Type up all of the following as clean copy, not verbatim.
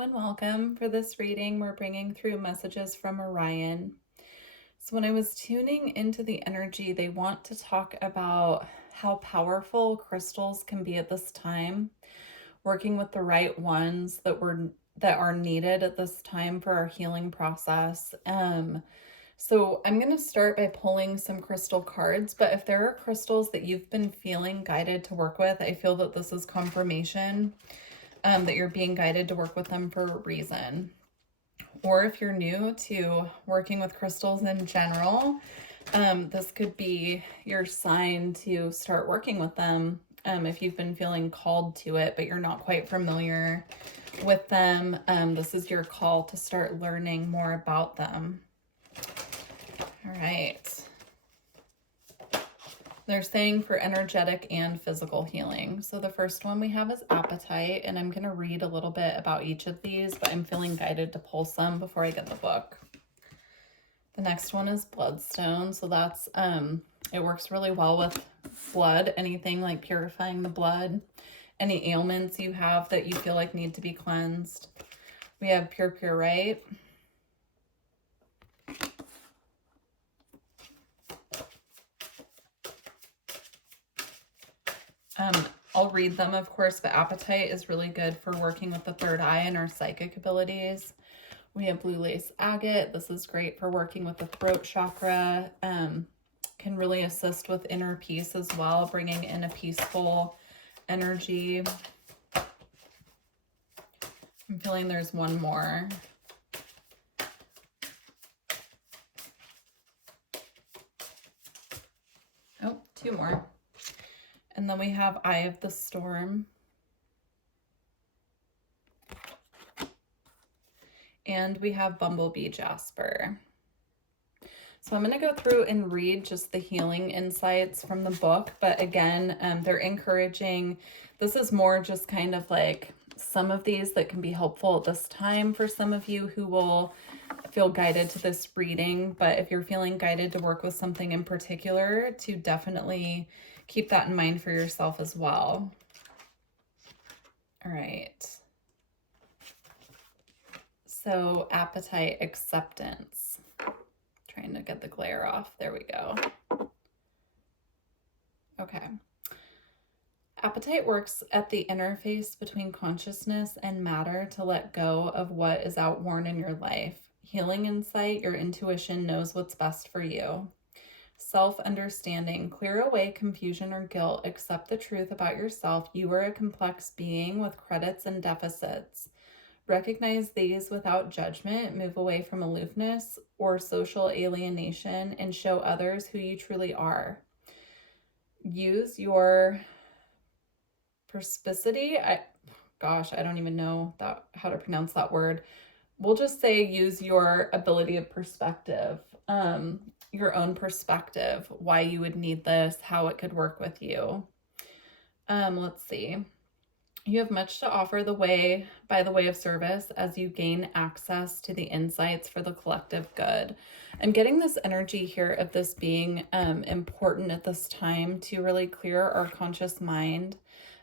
Hello and welcome. For this reading, we're bringing through messages from Orion. So when I was tuning into the energy, they want to talk about how powerful crystals can be at this time, working with the right ones that are needed at this time for our healing process. So I'm going to start by pulling some crystal cards, but if there are crystals that you've been feeling guided to work with, I feel that this is confirmation that you're being guided to work with them for a reason. Or if you're new to working with crystals in general, this could be your sign to start working with them. If you've been feeling called to it, but you're not quite familiar with them, this is your call to start learning more about them. All right. They're saying for energetic and physical healing. So the first one we have is appetite, and I'm going to read a little bit about each of these, but I'm feeling guided to pull some before I get the book. The next one is bloodstone. So that's, it works really well with blood, anything like purifying the blood, any ailments you have that you feel like need to be cleansed. We have purpurite. I'll read them, of course, but appetite is really good for working with the third eye and our psychic abilities. We have blue lace agate. This is great for working with the throat chakra. Can really assist with inner peace as well, bringing in a peaceful energy. I'm feeling there's one more. Oh, two more. And then we have Eye of the Storm. And we have Bumblebee Jasper. So I'm going to go through and read just the healing insights from the book. But again, they're encouraging. This is more just kind of like some of these that can be helpful at this time for some of you who will feel guided to this reading. But if you're feeling guided to work with something in particular, to definitely keep that in mind for yourself as well. All right. So appetite, acceptance. Trying to get the glare off. There we go. Okay. Appetite works at the interface between consciousness and matter to let go of what is outworn in your life. Healing insight, your intuition knows what's best for you. Self-understanding, clear away confusion or guilt, accept the truth about yourself. You are a complex being with credits and deficits. Recognize these without judgment, move away from aloofness or social alienation, and show others who you truly are. Use your perspicity. I don't even know how to pronounce that word. We'll just say use your ability of perspective, your own perspective, why you would need this, how it could work with you. Let's see. You have much to offer by the way of service as you gain access to the insights for the collective good. I'm getting this energy here of this being important at this time to really clear our conscious mind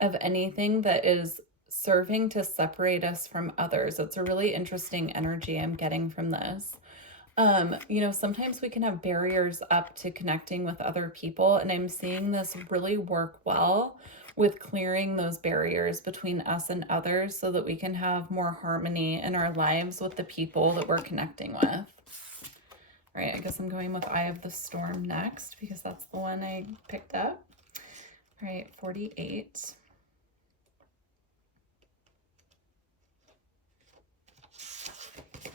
of anything that is serving to separate us from others. It's a really interesting energy I'm getting from this. Sometimes we can have barriers up to connecting with other people, and I'm seeing this really work well with clearing those barriers between us and others so that we can have more harmony in our lives with the people that we're connecting with. All right, I guess I'm going with Eye of the Storm next because that's the one I picked up. All right, 48.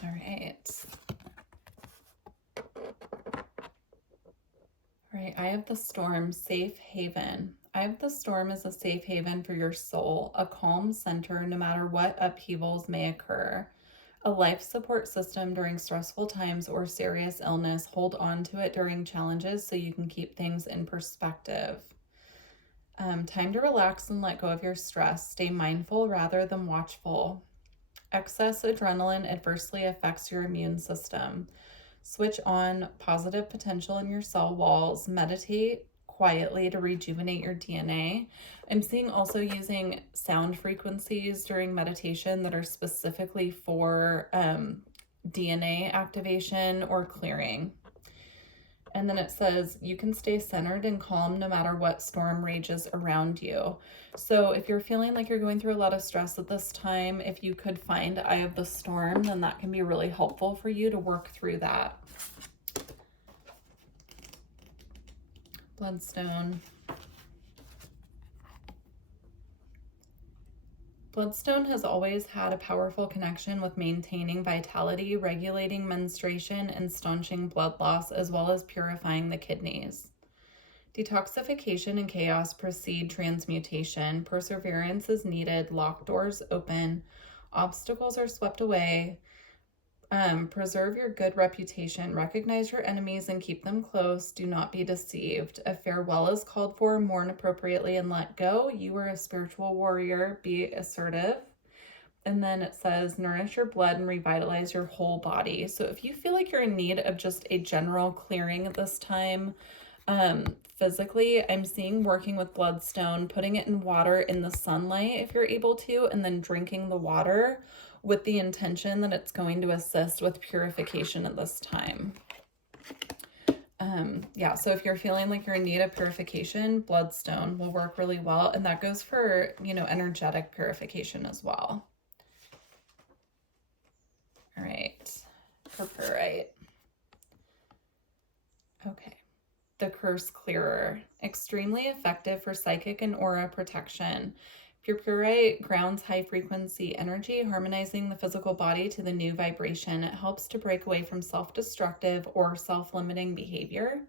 All right. All right, Eye of the Storm, safe haven. Eye of the Storm is a safe haven for your soul, a calm center no matter what upheavals may occur. A life support system during stressful times or serious illness. Hold on to it during challenges so you can keep things in perspective. Time to relax and let go of your stress. Stay mindful rather than watchful. Excess adrenaline adversely affects your immune system. Switch on positive potential in your cell walls. Meditate, quietly to rejuvenate your DNA. I'm seeing also using sound frequencies during meditation that are specifically for DNA activation or clearing. And then it says, you can stay centered and calm no matter what storm rages around you. So if you're feeling like you're going through a lot of stress at this time, if you could find Eye of the Storm, then that can be really helpful for you to work through that. Bloodstone. Bloodstone has always had a powerful connection with maintaining vitality, regulating menstruation, and staunching blood loss, as well as purifying the kidneys. Detoxification and chaos precede transmutation. Perseverance is needed. Locked doors open. Obstacles are swept away. Preserve your good reputation. Recognize your enemies and keep them close. Do not be deceived. A farewell is called for. Mourn appropriately and let go. You are a spiritual warrior. Be assertive. And then it says, nourish your blood and revitalize your whole body. So if you feel like you're in need of just a general clearing at this time, physically, I'm seeing working with bloodstone, putting it in water in the sunlight if you're able to, and then drinking the water with the intention that it's going to assist with purification at this time. Yeah, so if you're feeling like you're in need of purification, bloodstone will work really well. And that goes for, you know, energetic purification as well. All right, purpurite. Okay. The Curse Clearer, extremely effective for psychic and aura protection. Purpurite grounds high frequency energy, harmonizing the physical body to the new vibration. It helps to break away from self-destructive or self-limiting behavior,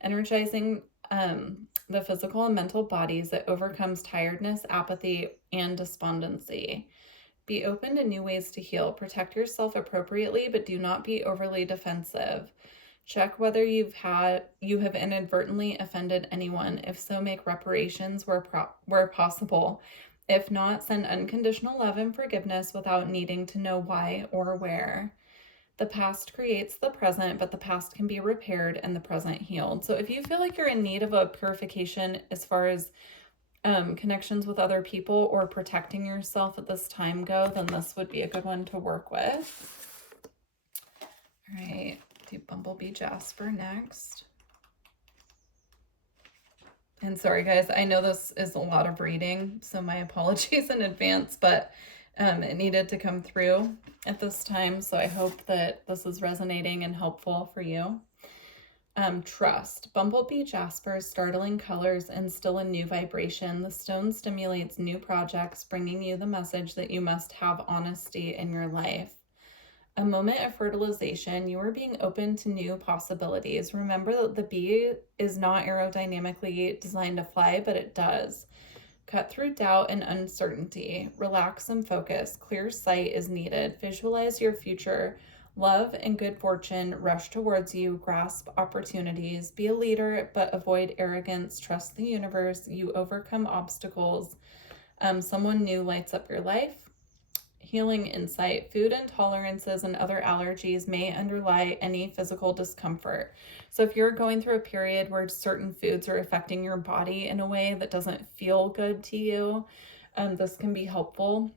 energizing the physical and mental bodies. It overcomes tiredness, apathy, and despondency. Be open to new ways to heal. Protect yourself appropriately, but do not be overly defensive. Check whether you have inadvertently offended anyone. If so, make reparations where possible. If not, send unconditional love and forgiveness without needing to know why or where. The past creates the present, but the past can be repaired and the present healed. So if you feel like you're in need of a purification as far as connections with other people or protecting yourself at this time go, then this would be a good one to work with. All right. Do Bumblebee Jasper next. And sorry guys, I know this is a lot of reading, so my apologies in advance, but it needed to come through at this time, so I hope that this is resonating and helpful for you. Trust. Bumblebee Jasper's startling colors instill a new vibration. The stone stimulates new projects, bringing you the message that you must have honesty in your life. A moment of fertilization, you are being open to new possibilities. Remember that the bee is not aerodynamically designed to fly, but it does. Cut through doubt and uncertainty. Relax and focus. Clear sight is needed. Visualize your future. Love and good fortune rush towards you. Grasp opportunities. Be a leader, but avoid arrogance. Trust the universe. You overcome obstacles. Someone new lights up your life. Healing insight. Food intolerances and other allergies may underlie any physical discomfort. So if you're going through a period where certain foods are affecting your body in a way that doesn't feel good to you, this can be helpful.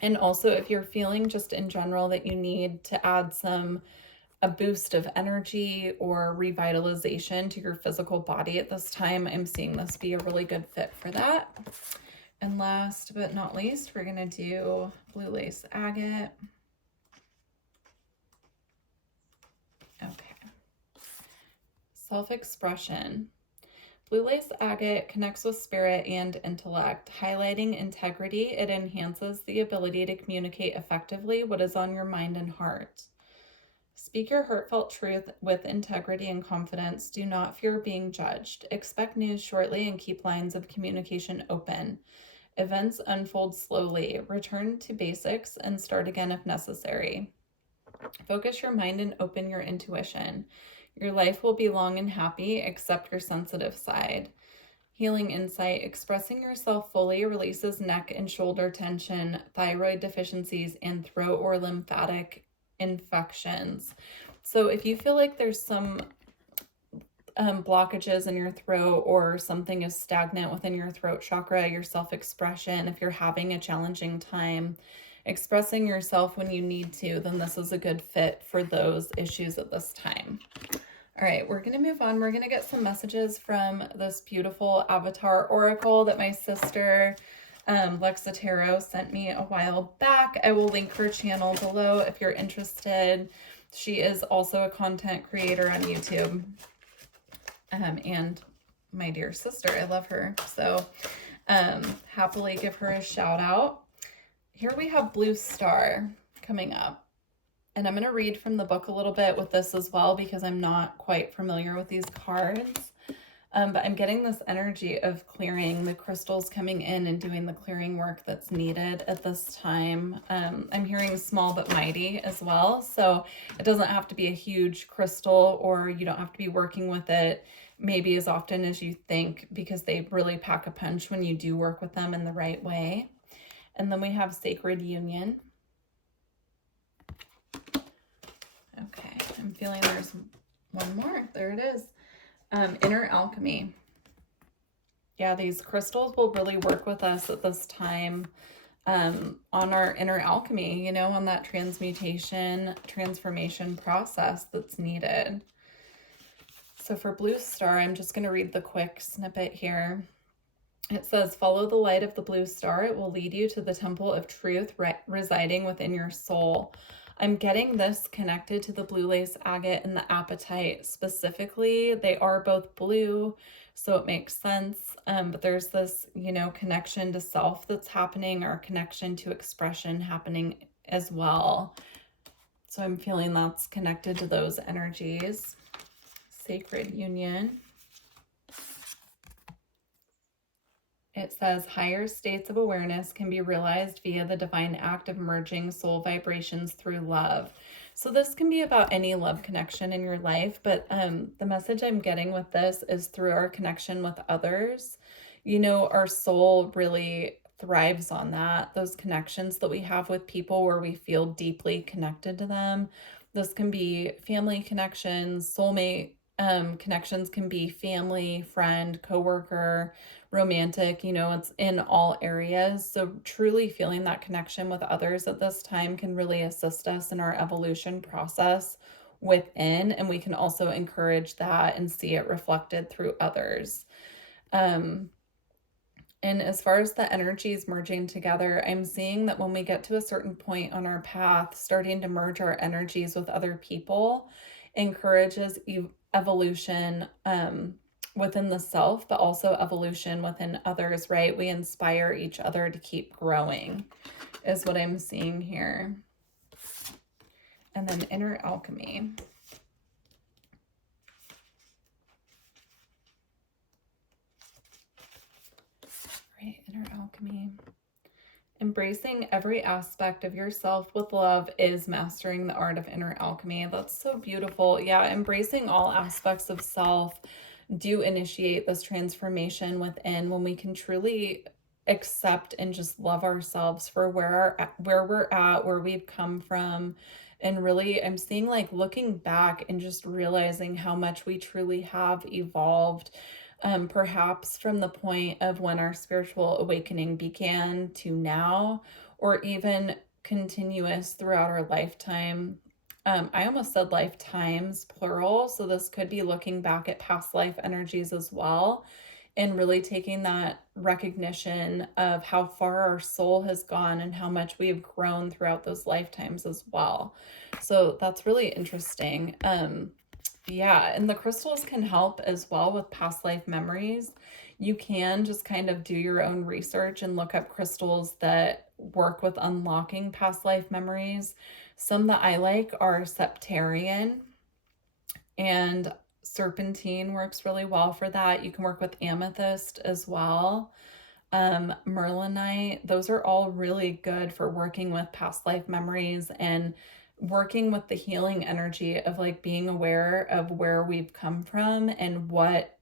And also if you're feeling just in general that you need to add a boost of energy or revitalization to your physical body at this time, I'm seeing this be a really good fit for that. And last but not least, we're going to do Blue Lace Agate. Okay. Self-expression. Blue Lace Agate connects with spirit and intellect. Highlighting integrity, it enhances the ability to communicate effectively what is on your mind and heart. Speak your heartfelt truth with integrity and confidence. Do not fear being judged. Expect news shortly and keep lines of communication open. Events unfold slowly. Return to basics and start again if necessary. Focus your mind and open your intuition. Your life will be long and happy, except your sensitive side. Healing insight. Expressing yourself fully releases neck and shoulder tension, thyroid deficiencies, and throat or lymphatic infections. So if you feel like there's some blockages in your throat, or something is stagnant within your throat chakra, your self-expression, if you're having a challenging time expressing yourself when you need to, then this is a good fit for those issues at this time. All right, we're going to move on. We're going to get some messages from this beautiful avatar oracle that my sister Lexa Tarot sent me a while back. I will link her channel below if you're interested. She is also a content creator on YouTube. And my dear sister, I love her. So happily give her a shout out. Here we have Blue Star coming up. And I'm going to read from the book a little bit with this as well, because I'm not quite familiar with these cards. But I'm getting this energy of clearing, the crystals coming in and doing the clearing work that's needed at this time. I'm hearing small but mighty as well. So it doesn't have to be a huge crystal, or you don't have to be working with it maybe as often as you think, because they really pack a punch when you do work with them in the right way. And then we have Sacred Union. Okay, I'm feeling there's one more. There it is. Inner Alchemy. Yeah, these crystals will really work with us at this time on our inner alchemy, you know, on that transformation process that's needed. So for Blue Star, I'm just going to read the quick snippet here. It says, follow the light of the blue star. It will lead you to the temple of truth residing within your soul. I'm getting this connected to the blue lace agate and the apatite specifically. They are both blue, so it makes sense. But there's this, you know, connection to self that's happening, or connection to expression happening as well. So I'm feeling that's connected to those energies. Sacred Union. It says higher states of awareness can be realized via the divine act of merging soul vibrations through love. So this can be about any love connection in your life, but the message I'm getting with this is through our connection with others. You know, our soul really thrives on that, those connections that we have with people where we feel deeply connected to them. This can be family connections, soulmate connections, can be family, friend, coworker, romantic, you know, it's in all areas. So truly feeling that connection with others at this time can really assist us in our evolution process within, and we can also encourage that and see it reflected through others. And as far as the energies merging together, I'm seeing that when we get to a certain point on our path, starting to merge our energies with other people encourages evolution within the self, but also evolution within others, right? We inspire each other to keep growing, is what I'm seeing here. And then Inner Alchemy. Right, Inner Alchemy. Embracing every aspect of yourself with love is mastering the art of inner alchemy. That's so beautiful. Yeah, embracing all aspects of self do initiate this transformation within, when we can truly accept and just love ourselves for where we're at, where we've come from. And really, I'm seeing like looking back and just realizing how much we truly have evolved. Perhaps from the point of when our spiritual awakening began to now, or even continuous throughout our lifetime. I almost said lifetimes, plural. So this could be looking back at past life energies as well, and really taking that recognition of how far our soul has gone and how much we have grown throughout those lifetimes as well. So that's really interesting. Yeah, and the crystals can help as well with past life memories. You can just kind of do your own research and look up crystals that work with unlocking past life memories. Some that I like are septarian, and serpentine works really well for that. You can work with amethyst as well. Merlinite, those are all really good for working with past life memories and working with the healing energy of like being aware of where we've come from and what,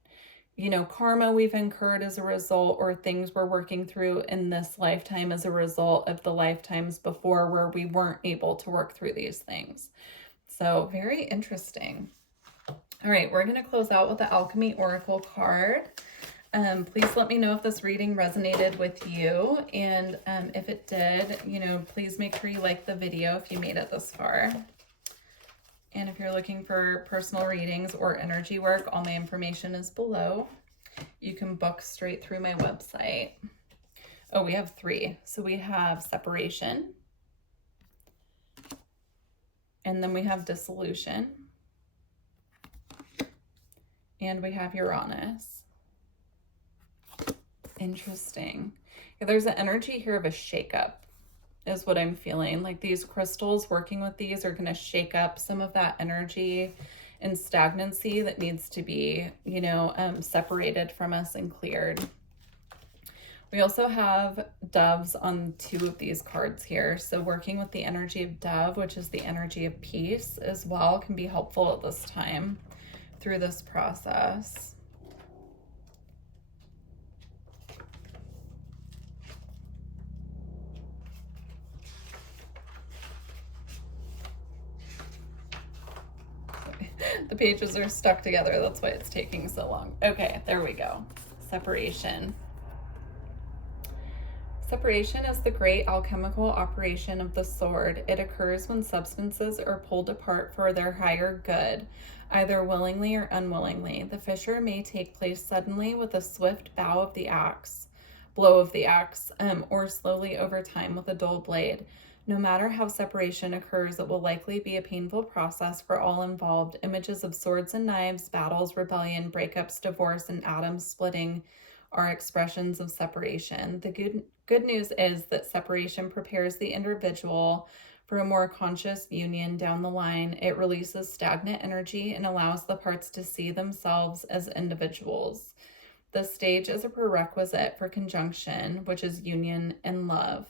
you know, karma we've incurred as a result, or things we're working through in this lifetime as a result of the lifetimes before where we weren't able to work through these things. So very interesting. All right, we're going to close out with the Alchemy Oracle card. Please let me know if this reading resonated with you. And if it did, please make sure you like the video if you made it this far. And if you're looking for personal readings or energy work, all my information is below. You can book straight through my website. Oh, we have 3. So we have separation. And then we have dissolution. And we have Uranus. Interesting. Yeah, there's an energy here of a shakeup is what I'm feeling. Like these crystals, working with these are going to shake up some of that energy and stagnancy that needs to be, separated from us and cleared. We also have doves on 2 of these cards here. So working with the energy of dove, which is the energy of peace as well, can be helpful at this time through this process. The pages are stuck together. That's why it's taking so long. Okay, there we go. Separation. Separation is the great alchemical operation of the sword. It occurs when substances are pulled apart for their higher good, either willingly or unwillingly. The fissure may take place suddenly with a swift blow of the axe, or slowly over time with a dull blade. No matter how separation occurs, it will likely be a painful process for all involved. Images of swords and knives, battles, rebellion, breakups, divorce, and atoms splitting are expressions of separation. The good news is that separation prepares the individual for a more conscious union down the line. It releases stagnant energy and allows the parts to see themselves as individuals. This stage is a prerequisite for conjunction, which is union and love.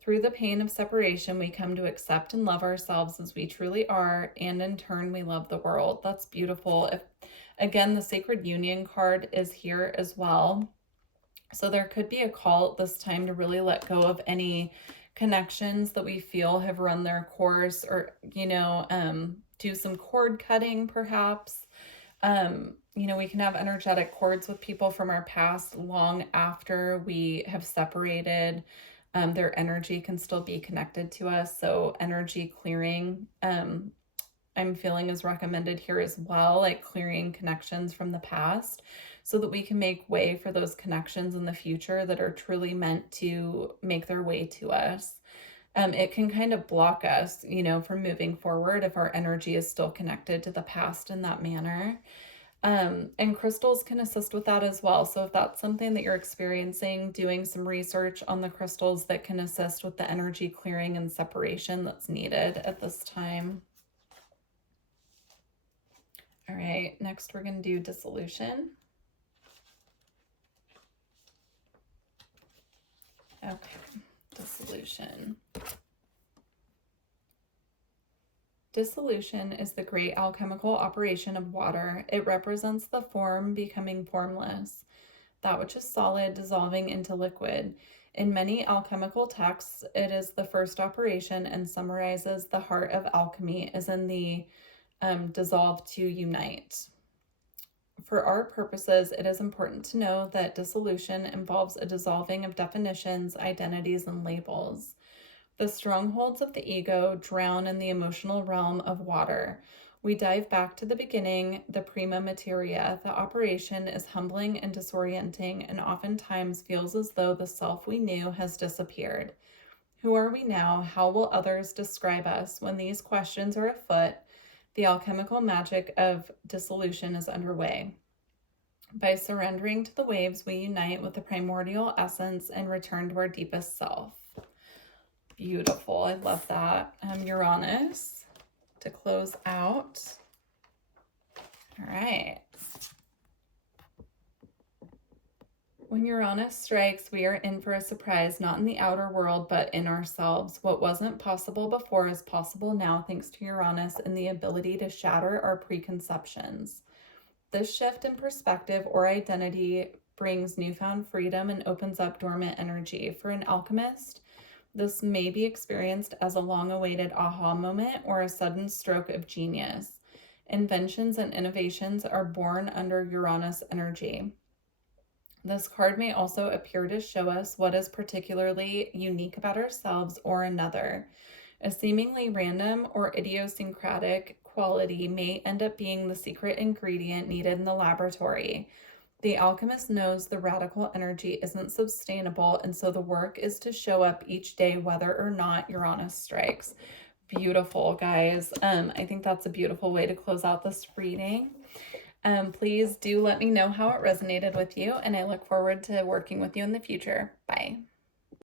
Through the pain of separation, we come to accept and love ourselves as we truly are, and in turn, we love the world. That's beautiful. Again, the Sacred Union card is here as well. So there could be a call at this time to really let go of any connections that we feel have run their course, or, do some cord cutting perhaps. We can have energetic cords with people from our past long after we have separated. Their energy can still be connected to us. So energy clearing, I'm feeling is recommended here as well, like clearing connections from the past so that we can make way for those connections in the future that are truly meant to make their way to us. It can kind of block us, from moving forward if our energy is still connected to the past in that manner. And crystals can assist with that as well. So if that's something that you're experiencing, doing some research on the crystals that can assist with the energy clearing and separation that's needed at this time. All right, next we're going to do dissolution. Okay, dissolution. Dissolution is the great alchemical operation of water. It represents the form becoming formless, that which is solid dissolving into liquid. In many alchemical texts, it is the first operation and summarizes the heart of alchemy as in the dissolve to unite. For our purposes, it is important to know that dissolution involves a dissolving of definitions, identities, and labels. The strongholds of the ego drown in the emotional realm of water. We dive back to the beginning, the prima materia. The operation is humbling and disorienting, and oftentimes feels as though the self we knew has disappeared. Who are we now? How will others describe us? When these questions are afoot, the alchemical magic of dissolution is underway. By surrendering to the waves, we unite with the primordial essence and return to our deepest self. Beautiful. I love that. Uranus to close out. All right. When Uranus strikes, we are in for a surprise, not in the outer world, but in ourselves. What wasn't possible before is possible now, thanks to Uranus and the ability to shatter our preconceptions. This shift in perspective or identity brings newfound freedom and opens up dormant energy. For an alchemist, this may be experienced as a long-awaited aha moment or a sudden stroke of genius. Inventions and innovations are born under Uranus energy. This card may also appear to show us what is particularly unique about ourselves or another. A seemingly random or idiosyncratic quality may end up being the secret ingredient needed in the laboratory. The alchemist knows the radical energy isn't sustainable, and so the work is to show up each day whether or not Uranus strikes. Beautiful, guys. I think that's a beautiful way to close out this reading. Please do let me know how it resonated with you, and I look forward to working with you in the future. Bye.